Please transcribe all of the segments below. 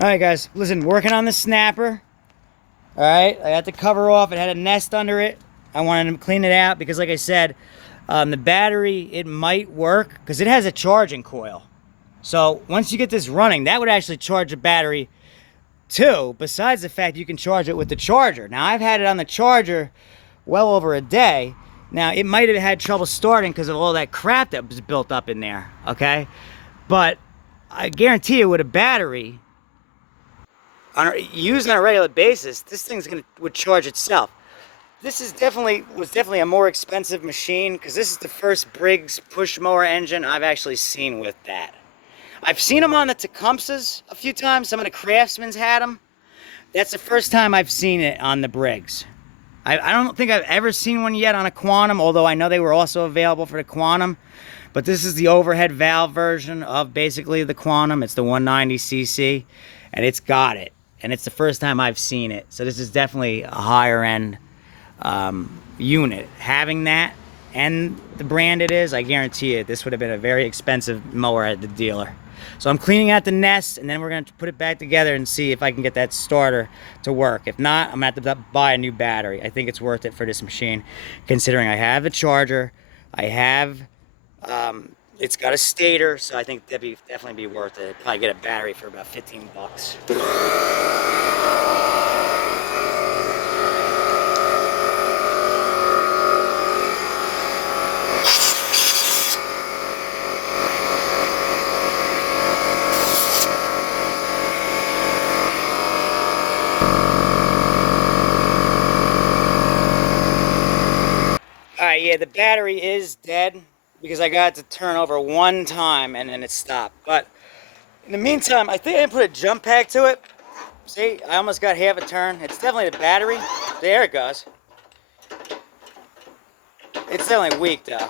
All right, guys, listen, working on the snapper. All right, I got the cover off. It had a nest under it. I wanted to clean it out because, like I said, the battery, it might work because it has a charging coil. So once you get this running, that would actually charge the battery too, besides the fact you can charge it with the charger. Now, I've had it on the charger well over a day. Now, it might have had trouble starting because of all that crap that was built up in there, okay? But I guarantee you with a battery, used on a regular basis, this thing's would charge itself. This was definitely a more expensive machine because this is the first Briggs push mower engine I've actually seen with that. I've seen them on the Tecumsehs a few times. Some of the Craftsmans had them. That's the first time I've seen it on the Briggs. I don't think I've ever seen one yet on a Quantum, although I know they were also available for the Quantum. But this is the overhead valve version of basically the Quantum. It's the 190cc, and it's got it. And it's the first time I've seen it. So this is definitely a higher end unit. Having that and the brand it is, I guarantee you, this would have been a very expensive mower at the dealer. So I'm cleaning out the nest, and then we're going to put it back together and see if I can get that starter to work. If not, I'm going to have to buy a new battery. I think it's worth it for this machine, considering I have the charger, I have, it's got a stator, so I think that'd definitely be worth it. Probably get a battery for about 15 bucks. Alright, yeah, the battery is dead because I got it to turn over one time and then it stopped. But in the meantime, I think I put a jump pack to it. See, I almost got half a turn. It's definitely the battery. There it goes. It's definitely weak though.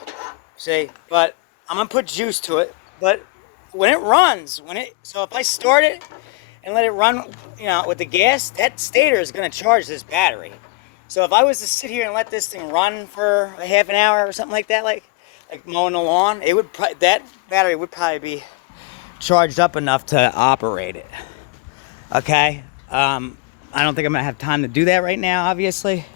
See, but I'm gonna put juice to it. But when it runs, so if I start it and let it run, with the gas, that stator is gonna charge this battery. So if I was to sit here and let this thing run for a half an hour or something like that, like mowing the lawn, that battery would probably be charged up enough to operate it. Okay, I don't think I'm gonna have time to do that right now. Obviously,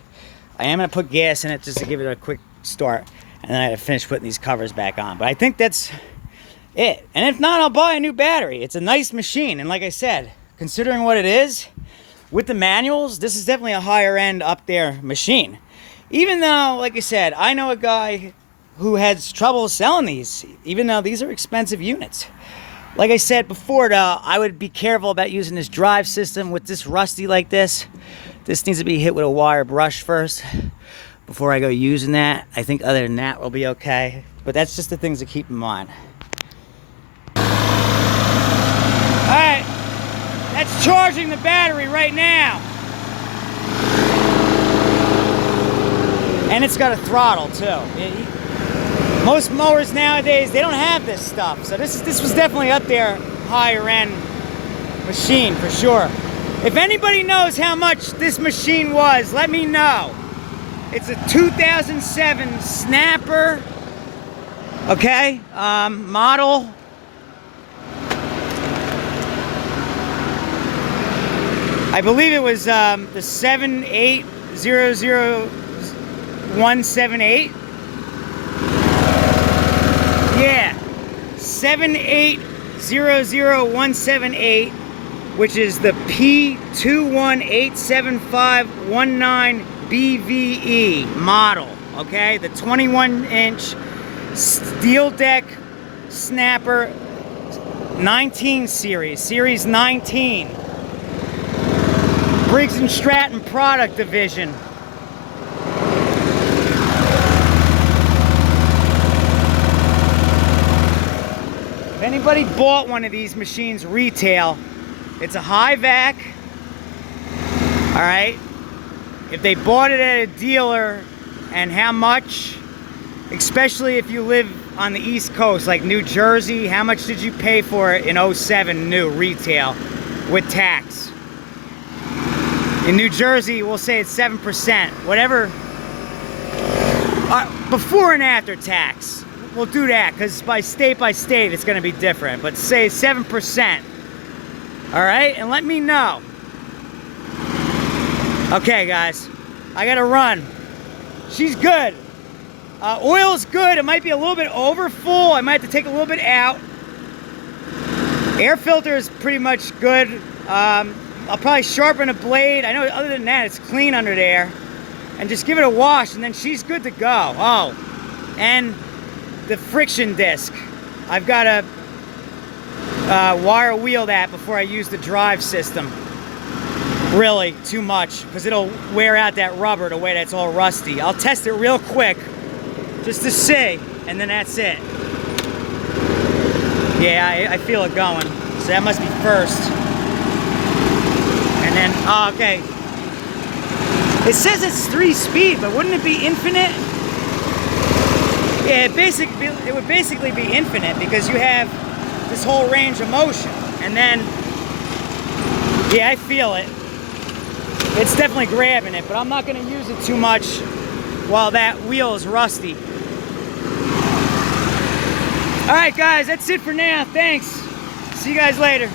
I am gonna put gas in it just to give it a quick start, and then I gotta finish putting these covers back on. But I think that's it. And if not, I'll buy a new battery. It's a nice machine, and like I said, considering what it is. With the manuals, this is definitely a higher end up there machine. Even though, like I said, I know a guy who has trouble selling these, even though these are expensive units. Like I said before, though, I would be careful about using this drive system with this rusty like this. This needs to be hit with a wire brush first before I go using that. I think other than that, we'll be okay. But that's just the things to keep in mind. All right. That's charging the battery right now. And it's got a throttle too. Most mowers nowadays, they don't have this stuff. So this was definitely up there, higher end machine for sure. If anybody knows how much this machine was, let me know. It's a 2007 Snapper, okay, model. I believe it was the 7800178. Yeah, 7800178, which is the P2187519BVE model. Okay, the 21-inch steel deck snapper 19 series 19. Briggs & Stratton product division. If anybody bought one of these machines retail, it's a high vac. All right. If they bought it at a dealer and how much, especially if you live on the East Coast, like New Jersey, how much did you pay for it in 07 new retail with tax? In New Jersey, we'll say it's 7%, whatever, before and after tax. We'll do that, because by state, it's gonna be different, but say 7%. All right, and let me know. Okay, guys, I gotta run. She's good. Oil's good. It might be a little bit over full. I might have to take a little bit out. Air filter is pretty much good. I'll probably sharpen a blade. I know other than that, it's clean under there. And just give it a wash, and then she's good to go. Oh, and the friction disc. I've got to wire wheel that before I use the drive system. Really, too much, because it'll wear out that rubber the way that's all rusty. I'll test it real quick, just to see, and then that's it. Yeah, I feel it going. So that must be first. And then, oh, okay. It says it's 3-speed, but wouldn't it be infinite? Yeah, it would basically be infinite, because you have this whole range of motion. And then, yeah, I feel it. It's definitely grabbing it, but I'm not going to use it too much while that wheel is rusty. All right, guys, that's it for now. Thanks. See you guys later.